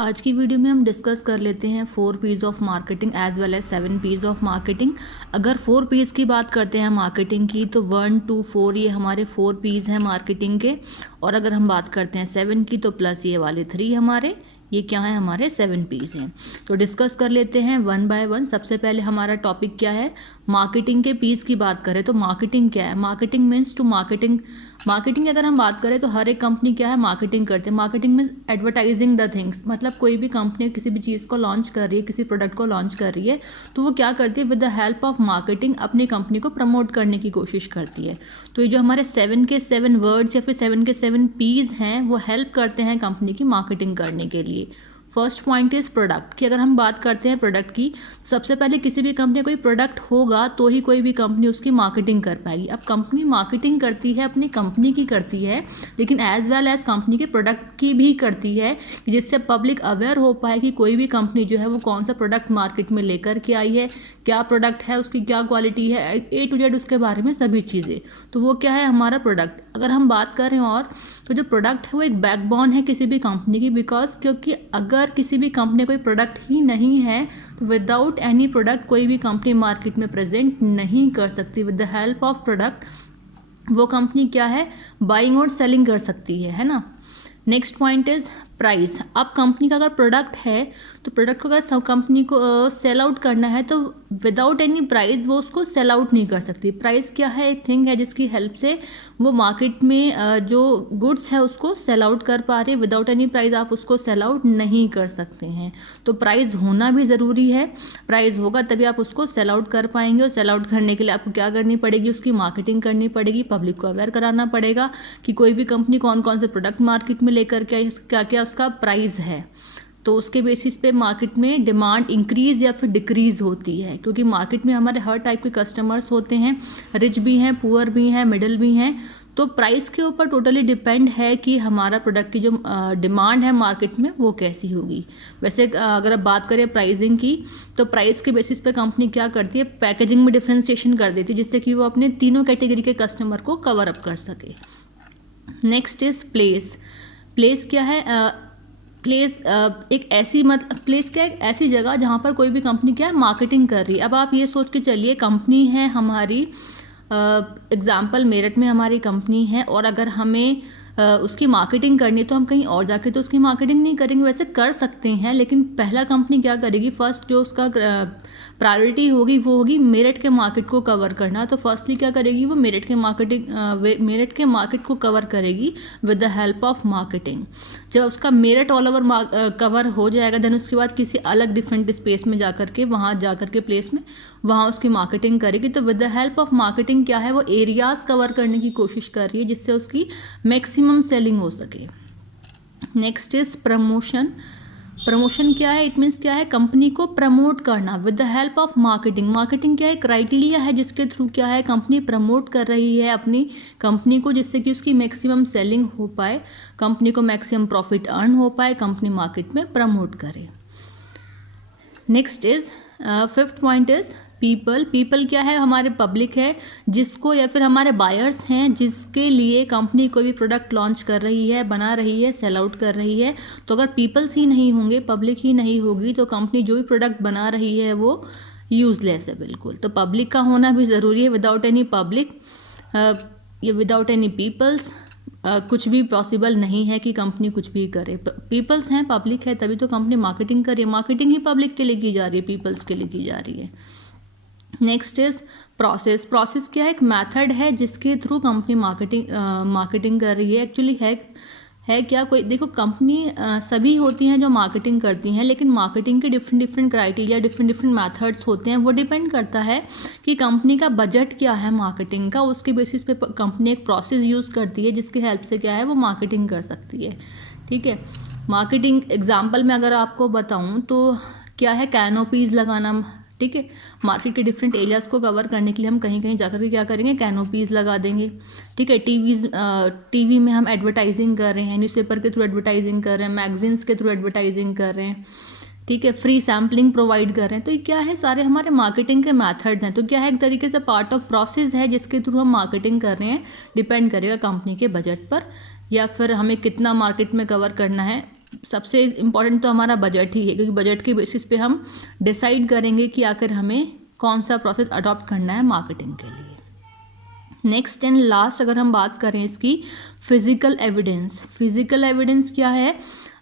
आज की वीडियो में हम डिस्कस कर लेते हैं 4 Ps of marketing as well as 7 Ps of marketing. अगर 4 पीज की बात करते हैं मार्केटिंग की तो 1 2 4 ये हमारे 4 पीज हैं मार्केटिंग के, और अगर हम बात करते हैं 7 की तो प्लस ये वाले 3 हमारे, ये क्या है, हमारे 7 पीज हैं। तो डिस्कस कर लेते हैं वन बाय वन। सबसे पहले हमारा टॉपिक क्या है, मार्केटिंग के पीस की बात करें तो मार्केटिंग क्या है। मार्केटिंग मीन्स टू मार्केटिंग अगर हम बात करें तो हर एक कंपनी क्या है, मार्केटिंग करते हैं। Marketing means advertising the things, मतलब कोई भी कंपनी किसी भी चीज़ को लॉन्च कर रही है, किसी प्रोडक्ट को लॉन्च कर रही है तो वो क्या करती है, with the help of marketing अपनी कंपनी को प्रमोट करने की कोशिश करती है। तो ये जो हमारे 7 के 7 वर्ड्स या फिर 7 के 7 पीज हैं वो हेल्प करते हैं कंपनी की मार्केटिंग करने के लिए। फर्स्ट पॉइंट इज प्रोडक्ट की। अगर हम बात करते हैं प्रोडक्ट की, सबसे पहले किसी भी कंपनी कोई प्रोडक्ट होगा तो ही कोई भी कंपनी उसकी मार्केटिंग कर पाएगी। अब कंपनी मार्केटिंग करती है अपनी कंपनी की करती है, लेकिन एज वेल एज कंपनी के प्रोडक्ट की भी करती है, जिससे पब्लिक अवेयर हो पाए कि कोई भी कंपनी जो है वो कौन सा प्रोडक्ट मार्केट में लेकर के आई है, क्या प्रोडक्ट है, उसकी क्या क्वालिटी है, A to Z उसके बारे में सभी चीज़ें। तो वो क्या है, हमारा प्रोडक्ट। अगर हम बात करें और तो जो प्रोडक्ट है वो एक बैकबोन है किसी भी कंपनी की, बिकॉज क्योंकि अगर किसी भी कंपनी कोई प्रोडक्ट ही नहीं है तो विदाउट एनी प्रोडक्ट कोई भी कंपनी मार्केट में प्रेजेंट नहीं कर सकती। With the help of product वो कंपनी क्या है, बाइंग और सेलिंग कर सकती है ना। Next point is price. अब कंपनी का अगर प्रोडक्ट है तो प्रोडक्ट को अगर सब कंपनी को सेल आउट करना है तो विदाउट एनी प्राइस वो उसको सेल आउट नहीं कर सकती। प्राइस क्या है, एक थिंग है जिसकी हेल्प से वो मार्केट में जो गुड्स है उसको सेल आउट कर पा रही है। विदाउट एनी प्राइस आप उसको सेल आउट नहीं कर सकते हैं, तो प्राइस होना भी ज़रूरी है। प्राइस होगा तभी आप उसको सेल आउट कर पाएंगे, और सेल आउट करने के लिए आपको क्या करनी पड़ेगी, उसकी मार्केटिंग करनी पड़ेगी, पब्लिक को अवेयर कराना पड़ेगा कि कोई भी कंपनी कौन कौन से प्रोडक्ट मार्केट में लेकर के आई, क्या क्या उसका प्राइस है। तो उसके बेसिस पे मार्केट में डिमांड इंक्रीज या फिर डिक्रीज होती है, क्योंकि मार्केट में हमारे हर टाइप के कस्टमर्स होते हैं, रिच भी हैं, पुअर भी हैं, मिडिल भी हैं। तो प्राइस के ऊपर टोटली डिपेंड है कि हमारा प्रोडक्ट की जो डिमांड है मार्केट में वो कैसी होगी। वैसे अगर आप बात करें प्राइसिंग की तो प्राइस के बेसिस पे कंपनी क्या करती है, पैकेजिंग में डिफ्रेंशिएशन कर देती है, जिससे कि वो अपने तीनों कैटेगरी के कस्टमर को कवर अप कर सके। Next is place. प्लेस क्या है, प्लेस एक ऐसी प्लेस क्या है, एक ऐसी जगह जहाँ पर कोई भी कंपनी क्या है, मार्केटिंग कर रही है। अब आप ये सोच के चलिए, कंपनी है हमारी, एग्जाम्पल मेरठ में हमारी कंपनी है, और अगर हमें उसकी मार्केटिंग करनी है तो हम कहीं और जाके तो उसकी मार्केटिंग नहीं करेंगे। वैसे कर सकते हैं, लेकिन पहला कंपनी क्या करेगी, फर्स्ट जो उसका प्रायोरिटी होगी वो होगी मेरठ के मार्केट को कवर करना। तो फर्स्टली क्या करेगी, वो मेरठ के मार्केट को कवर करेगी with the help of marketing. जब उसका मेरठ ऑल ओवर कवर हो जाएगा, देन उसके बाद किसी अलग डिफरेंट स्पेस में जाकर के, वहाँ जाकर के प्लेस में वहाँ उसकी मार्केटिंग करेगी। तो with the help of marketing क्या है, वो एरियाज कवर करने की कोशिश कर रही है जिससे उसकी मैक्सिमम सेलिंग हो सके। Next is promotion. प्रमोशन क्या है, इट मीन्स क्या है, कंपनी को प्रमोट करना with the help of marketing. Marketing क्या है, क्राइटेरिया है जिसके थ्रू क्या है, कंपनी प्रमोट कर रही है अपनी कंपनी को, जिससे कि उसकी मैक्सिमम सेलिंग हो पाए, कंपनी को मैक्सिमम प्रॉफिट अर्न हो पाए, कंपनी मार्केट में प्रमोट करे। Next is fifth point is people. People क्या है, हमारे पब्लिक है, जिसको या फिर हमारे बायर्स हैं जिसके लिए कंपनी कोई भी प्रोडक्ट लॉन्च कर रही है, बना रही है, सेल आउट कर रही है। तो अगर पीपल्स ही नहीं होंगे, पब्लिक ही नहीं होगी, तो कंपनी जो भी प्रोडक्ट बना रही है वो यूजलेस है बिल्कुल। तो पब्लिक का होना भी ज़रूरी है। विदाउट एनी पब्लिक या विदाउट एनी पीपल्स कुछ भी पॉसिबल नहीं है कि कंपनी कुछ भी करे। पीपल्स हैं, पब्लिक है, तभी तो कंपनी मार्केटिंग कर रही है। मार्केटिंग ही पब्लिक के लिए की जा रही है, पीपल्स के लिए की जा रही है। Next is process. प्रोसेस क्या है, एक मेथड है जिसके थ्रू कंपनी मार्केटिंग कर रही है। एक्चुअली है क्या, कोई देखो कंपनी सभी होती हैं जो मार्केटिंग करती हैं, लेकिन मार्केटिंग के डिफरेंट क्राइटेरिया, डिफरेंट मेथड्स होते हैं। वो डिपेंड करता है कि कंपनी का बजट क्या है मार्केटिंग का, उसके बेसिस पे कंपनी एक प्रोसेस यूज़ करती है जिसकी हेल्प से क्या है, वो मार्केटिंग कर सकती है। ठीक है, मार्केटिंग एग्जाम्पल में अगर आपको बताऊँ तो क्या है, कैनोपीज़ लगाना। ठीक है, मार्केट के डिफरेंट एरियाज़ को कवर करने के लिए हम कहीं कहीं जाकर के क्या करेंगे, कैनोपीज़ लगा देंगे। ठीक है, टीवी में हम एडवर्टाइजिंग कर रहे हैं, न्यूज़पेपर के थ्रू एडवर्टाइजिंग कर रहे हैं, मैगजीन्स के थ्रू एडवर्टाइजिंग कर रहे हैं। ठीक है, फ्री सैम्पलिंग प्रोवाइड कर रहे हैं। तो ये क्या है, सारे हमारे मार्केटिंग के मैथड्स हैं। तो क्या है, एक तरीके से पार्ट ऑफ प्रोसेस है जिसके थ्रू हम मार्केटिंग कर रहे हैं। डिपेंड करेगा कंपनी के बजट पर, या फिर हमें कितना मार्केट में कवर करना है सबसे इम्पॉर्टेंट तो हमारा बजट ही है, क्योंकि बजट के बेसिस पे हम डिसाइड करेंगे कि आखिर हमें कौन सा प्रोसेस अडॉप्ट करना है मार्केटिंग के लिए। नेक्स्ट एंड लास्ट अगर हम बात करें इसकी, फिजिकल एविडेंस। फिजिकल एविडेंस क्या है?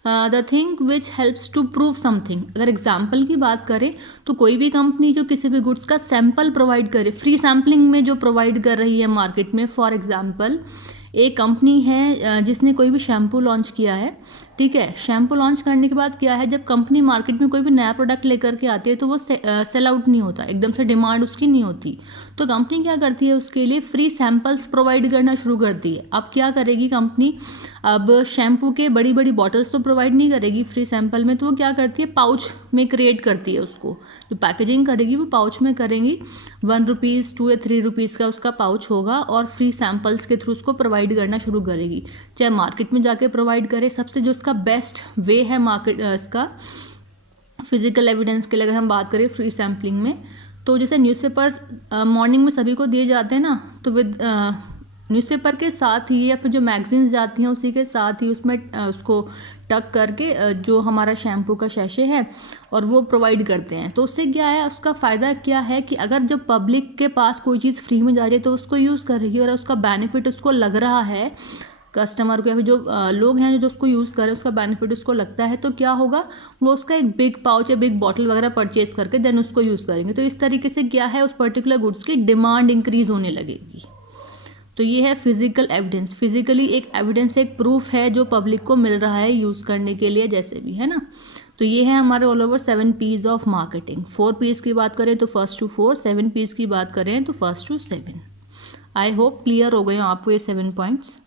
The thing which helps to prove something. अगर एग्जाम्पल की बात करें तो कोई भी कंपनी जो किसी भी गुड्स का सैंपल प्रोवाइड करे, फ्री सैम्पलिंग में जो प्रोवाइड कर रही है मार्केट में, फॉर एग्जाम्पल एक कंपनी है जिसने कोई भी शैम्पू लॉन्च किया है, ठीक है। शैम्पू लॉन्च करने के बाद क्या है, जब कंपनी मार्केट में कोई भी नया प्रोडक्ट लेकर के आती है तो वो सेल आउट नहीं होता, एकदम से डिमांड उसकी नहीं होती। तो कंपनी क्या करती है, उसके लिए फ्री सैंपल्स प्रोवाइड करना शुरू करती है। अब क्या करेगी कंपनी, अब शैम्पू के बड़ी बड़ी बॉटल्स तो प्रोवाइड नहीं करेगी फ्री सैंपल में, तो वो क्या करती है, पाउच में क्रिएट करती है उसको। जो पैकेजिंग करेगी वो पाउच में करेंगी, 1 रुपीज़ 2 या 3 रुपीज़ का उसका पाउच होगा, और फ्री सैंपल्स के थ्रू उसको प्रोवाइड करना शुरू करेगी। चाहे मार्केट में जाके प्रोवाइड करे, सबसे जो उसका बेस्ट वे है मार्केट इसका फिजिकल एविडेंस के लिए अगर हम बात करें फ्री सैम्पलिंग में, तो जैसे न्यूज़पेपर मॉर्निंग में सभी को दिए जाते हैं ना, तो विद न्यूज़पेपर के साथ ही या फिर जो मैगजीन्स जाती हैं उसी के साथ ही उसमें उसको टक करके जो हमारा शैम्पू का शैशे है और वो प्रोवाइड करते हैं। तो उससे क्या है, उसका फ़ायदा क्या है कि अगर जब पब्लिक के पास कोई चीज़ फ्री में जा रही है तो उसको यूज़ करेगी, और उसका बेनिफिट उसको लग रहा है कस्टमर को या फिर जो लोग हैं जो उसको यूज़ करें, उसका बेनिफिट उसको लगता है, तो क्या होगा, वो उसका एक बिग पाउच या बिग बॉटल वगैरह परचेज करके देन उसको यूज़ करेंगे। तो इस तरीके से क्या है, उस पर्टिकुलर गुड्स की डिमांड इंक्रीज होने लगेगी। तो ये है फिजिकल एविडेंस। फिजिकली एक एविडेंस, एक प्रूफ है जो पब्लिक को मिल रहा है यूज़ करने के लिए, जैसे भी है ना। तो ये है हमारे all over 7 P's of marketing. 4 P's की बात करें तो फर्स्ट टू 4, 7 P's की बात करें तो first to 7। I hope clear हो गए हो आपको ये 7 पॉइंट्स।